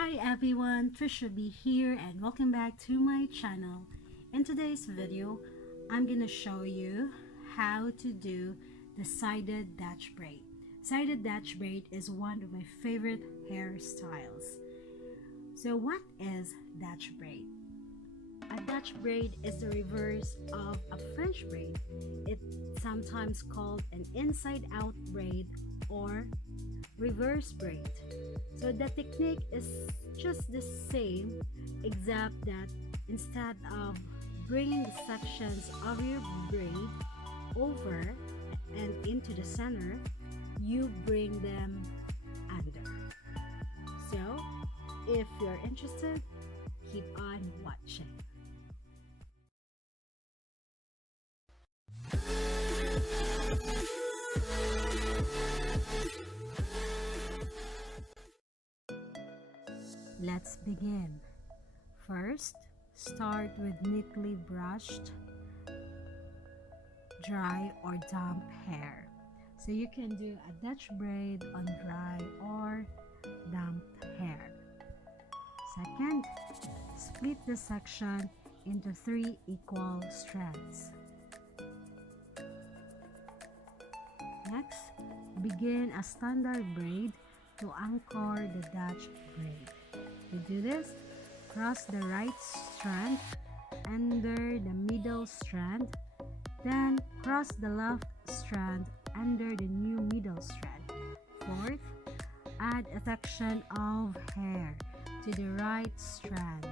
Hi everyone, Trisha here and welcome back to my channel. In today's video, I'm gonna show you how to do the sided Dutch braid. Sided Dutch braid is one of my favorite hairstyles. So what is Dutch braid? A Dutch braid is the reverse of a French braid. It's sometimes called an inside-out braid or reverse braid. So the technique is just the same, except that instead of bringing the sections of your braid over and into the center, you bring them under. So if you're interested, keep on watching. Let's begin. First, start with neatly brushed, dry or damp hair. So you can do a Dutch braid on dry or damp hair. Second, split the section into 3 equal strands. Next, begin a standard braid to anchor the Dutch braid. To do this, cross the right strand under the middle strand, then cross the left strand under the new middle strand. Fourth, add a section of hair to the right strand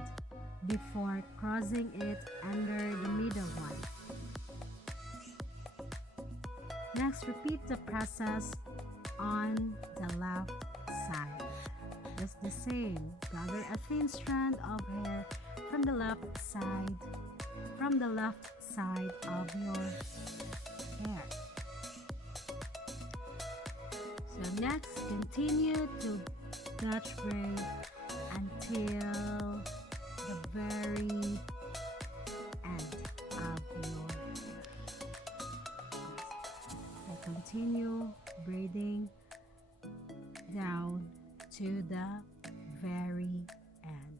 before crossing it under the middle one. Next, repeat the process on the left side. Just the same, gather a thin strand of hair from the left side of your hair. So next, continue to Dutch braid until the very end of your hair. So continue braiding down to the very end.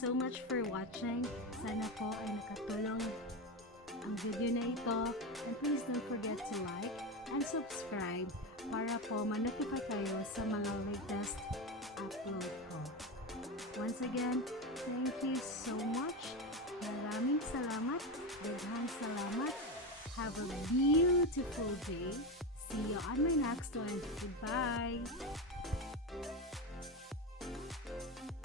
So much for watching. Sana po ay nakatulong ang video na ito. And please don't forget to like and subscribe para po ma-notify kayo sa mga latest upload ko. Once again, thank you so much. Maraming salamat. Daghang salamat. Have a beautiful day. See you on my next one. Goodbye.